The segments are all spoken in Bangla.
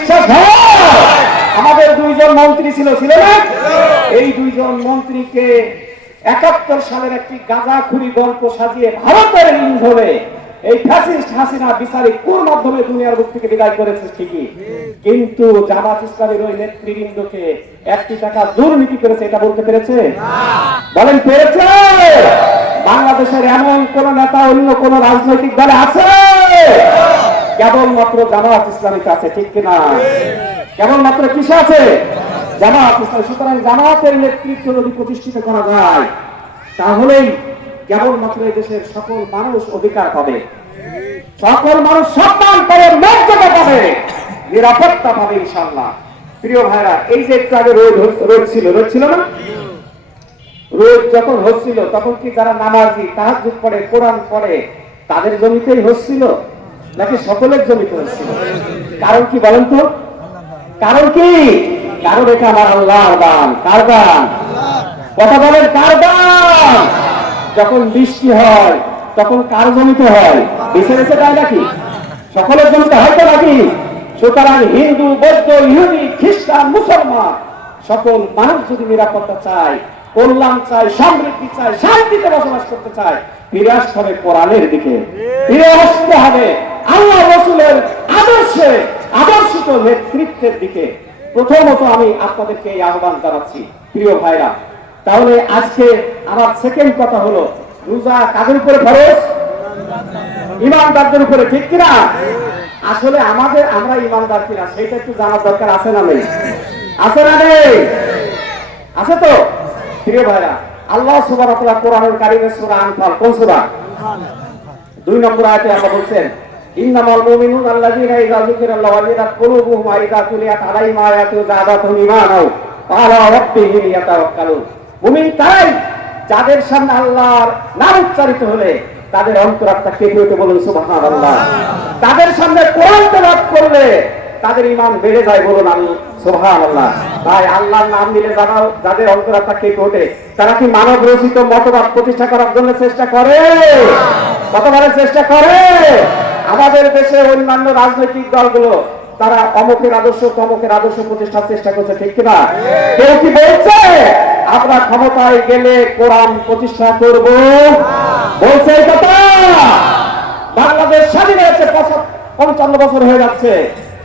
বিশ্বাস আমাদের দুইজন মন্ত্রী ছিল ছিল না? এই দুইজন মন্ত্রীকে একাত্তর সালের একটি গাঁজাখুরি গল্প সাজিয়ে ভারতের ঋণ ধরে এই ফ্যাসিস্ট হাসিনা বিচারিক কোন মাধ্যমে দুনিয়ার বুক থেকে বিদায় করেছে ঠিকই। কিন্তু জামাত ইসলামের ওই নেতৃবৃন্দকে একটি টাকা দুর্নীতি করেছে, এটা বলতে পেরেছে? বলেন, পেরেছে? বাংলাদেশের এমন কোন নেতা অন্য কোন রাজনৈতিক দলে আছে? কেবলমাত্র জামাত ইসলামিক আছে ঠিক কিনা? কেবলমাত্র কিসে আছে? জামাত ইসলাম। সুতরাং জামাতের নেতৃত্ব যদি প্রতিষ্ঠিত করা যায়, তাহলেই কেবলমাত্র এই দেশের সকল মানুষ অধিকার পাবে। সকল মানুষ সম্মান পাবে, মর্যাদা পাবে, নিরাপত্তা পাবে ইনশাল্লাহ প্রিয় ভাইরা, এই যে একটু আগে রোদ রোদ ছিল রোদ ছিল না? রোদ যখন হচ্ছিল, তখন কি যারা নামাজি তাহাজুদ পড়ে, কোরআন পড়ে, তাদের জমিতেই হচ্ছিল? নাকি সকলের জমিতে হচ্ছিল কারণ কি বলেন তো? কারণ কি? কারণ এটা আমার আল্লাহর দান। কার দান? কথা বলেন, কার দান? যখন বৃষ্টি হয়, তখন কার জমিতে হয়? বেছে বেছে দেয় নাকি? সকলের জমিতে হয়তো নাকি? সুতরাং হিন্দু, বৌদ্ধ, ইহুদি, খ্রিস্টান, মুসলমান, সকল মানুষ যদি নিরাপত্তা চায়, কল্যাণ চায়, সমৃদ্ধি চায়, শান্তিতে বসবাস করতে চায়, ফিরে আসতে হবে কোরআনের দিকে। ফিরে আসতে হবে। আল্লাহ রসুলের আদর্শে আদর্শিত নেতৃত্বের দিকে প্রথমত আমি আপনাদেরকে এই আহ্বান জানাচ্ছি, প্রিয় ভাইরা। তাহলে আজকে আমার সেকেন্ড কথা হলো, রোজা কাদের উপরে ফরজ? ইমানদারদের উপরে, ঠিক কিনা? আসলে আমাদের, আমরা ইমানদার কিনা, সেটা একটু জানার দরকার আছে না নেই? আছে না নেই? আছে তো? প্রিয় ভাইরা, আল্লাহ তাআলা কোরআনুল কারীমের সূরা আনফাল কোন সূরা? দুই নম্বর আয়াতে আল্লাহ বলছেন ইন্নামাল মুমিনুন আল্লাযীনা ইযা যুকিরাল্লাহু ওয়াজিলাত কুলুবুহুম ওয়া ইযা তুলিয়াত আলাইহিম আয়াতু যাদাতুহুম ঈমানাও আলা রাব্বিহিম ইয়াতাওয়াক্কালুন। মুমিন যাদের সামনে আল্লাহর নাম উচ্চারিত হলে তাদের অন্তরাত্মা কেঁপে বলুন, সুবহানাল্লাহ। তাদের সামনে কোরআন তেলাওয়াত করলে তাদের ইমান বেড়ে যায় বলুন আল্লাহ সুবহানাল্লাহ। তাই আল্লাহর নাম নিলে যারা যাদের অন্তরাত্মা কেঁপে ওঠে তারা কি মানব রচিত মতবাদ প্রতিষ্ঠা করার জন্য চেষ্টা করে? কতবারের চেষ্টা করে? আমাদের দেশে অন্যান্য রাজনৈতিক দলগুলো, তারা অমুকের আদর্শ, তমকের আদর্শ প্রতিষ্ঠার চেষ্টা করছে, ঠিক কিনা? কেউ কি বলছে? আমরা ক্ষমতায় গেলে কোরআন প্রতিষ্ঠা করব? বলছে এই কথা। বাংলাদেশ স্বাধীন হয়েছে পঞ্চান্ন বছর হয়ে যাচ্ছে।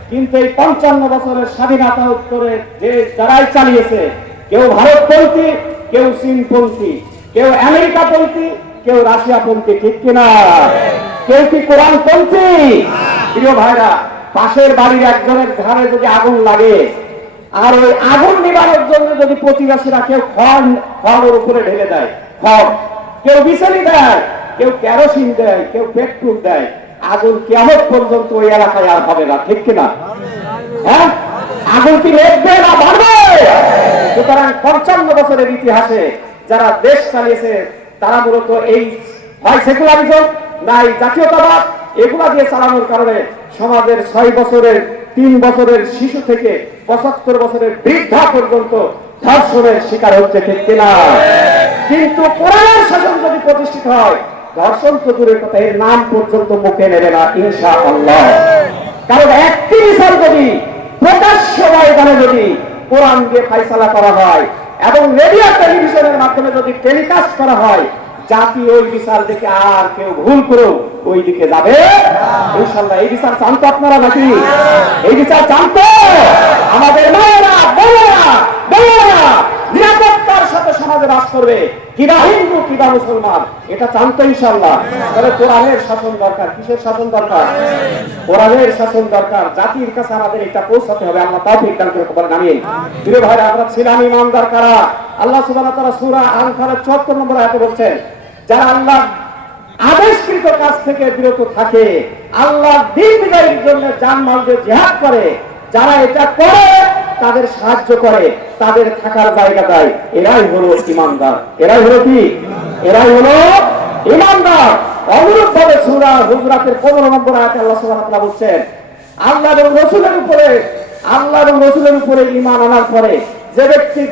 কিন্তু এই পঞ্চান্ন বছরের স্বাধীনতা উত্তরে যে যারাই চালিয়েছে, কেউ ভারত ভারতপন্থী, কেউ চীন চীনপন্থী, কেউ আমেরিকা আমেরিকাপন্থী, কেউ রাশিয়া রাশিয়াপন্থী, ঠিক কিনা? কেউ কি কোরআনপন্থী প্রিয় ভাইরা, পাশের বাড়ির একজনের ঘরে যদি আগুন লাগে, আর ওই আগুন নিবানোর জন্য যদি প্রতিবাসীরা কেউ খড়, খড়ের উপরে ঢেলে দেয়, খড়, কেউ বিছানি দেয়, কেউ কেরোসিন দেয়, কেউ পেট্রোল দেয়, আগুন কেমন পর্যন্ত ওই এলাকায় আর হবে না, ঠিক কিনা? হ্যাঁ? আগুন কি লেখবে না বাড়বে? সুতরাং পঞ্চান্ন বছরের ইতিহাসে যারা দেশ চালিয়েছে, তারা মূলত এই হয় সেকুলারিজম। নাই, জাতীয়তাবাদ, এগুলা দিয়ে চালানোর কারণে সমাজের ছয় বছরের, তিন বছরের শিশু থেকে পঁচাত্তর বছরের বৃদ্ধা পর্যন্ত ধর্ষণের শিকার হচ্ছে ঠিক কিনা? কিন্তু কোরআনের শাসন যদি প্রতিষ্ঠিত হয়, ধর্ষণ তো দূরের কথা, এর নাম পর্যন্ত মুখে নেবে না ইনশা আল্লাহ কারণ একটি মিশন যদি প্রকাশ্য ময়দানে যদি কোরআন দিয়ে ফাইসালা করা হয় এবং রেডিও টেলিভিশনের মাধ্যমে যদি টেলিকাস্ট করা হয় জাতি ওই বিচার দেখে আর কেউ ভুল করেও ওই দিকে যাবে। ইনশাল্লাহ এই বিচার জানতো আপনারা নাকি? এই বিচার জানতো আমাদের মায়েরা বোনেরা বোনেরা নিরাপত্তার সাথে সমাজে বাস করবে। কিবা হিন্দু কিবা মুসলমান এটা ইনশাল্লাহ। তবে কোরআনের শাসন দরকার কিসের শাসন দরকার? কোরআনের শাসন দরকার জাতির কাছে আমাদের এটা পৌঁছাতে হবে আল্লাহ তাও দান করে করেন আমি প্রিয় ভাইরা আমরা ছিলাম ইমানদার কারা? আল্লাহ সুবহানাহু ওয়া তাআলা সূরা আনফালের 74 নম্বর আয়াতে বলছেন যারা আল্লাহ আদেশকৃত কাজ থেকে বিরত থাকে। আল্লাহ দিন বিজয়ের জন্য জানমাল যে জিহাদ করে। যারা এটা করে, তাদের সাহায্য করে, তাদের থাকার জায়গা দেয়। এরাই হলো ইমানদার। এরাই হলো কি? এরাই হলো ইমানদার। অনুরূপ ভাবে সুরা হুজরাতের পনেরো নম্বর আয়াতে আল্লাহ তাআলা বলছেন, আল্লাহ এবং রসুলের উপরে, আল্লাহ এবং রসুলের উপরে ইমান আনার পরে, যে ব্যক্তি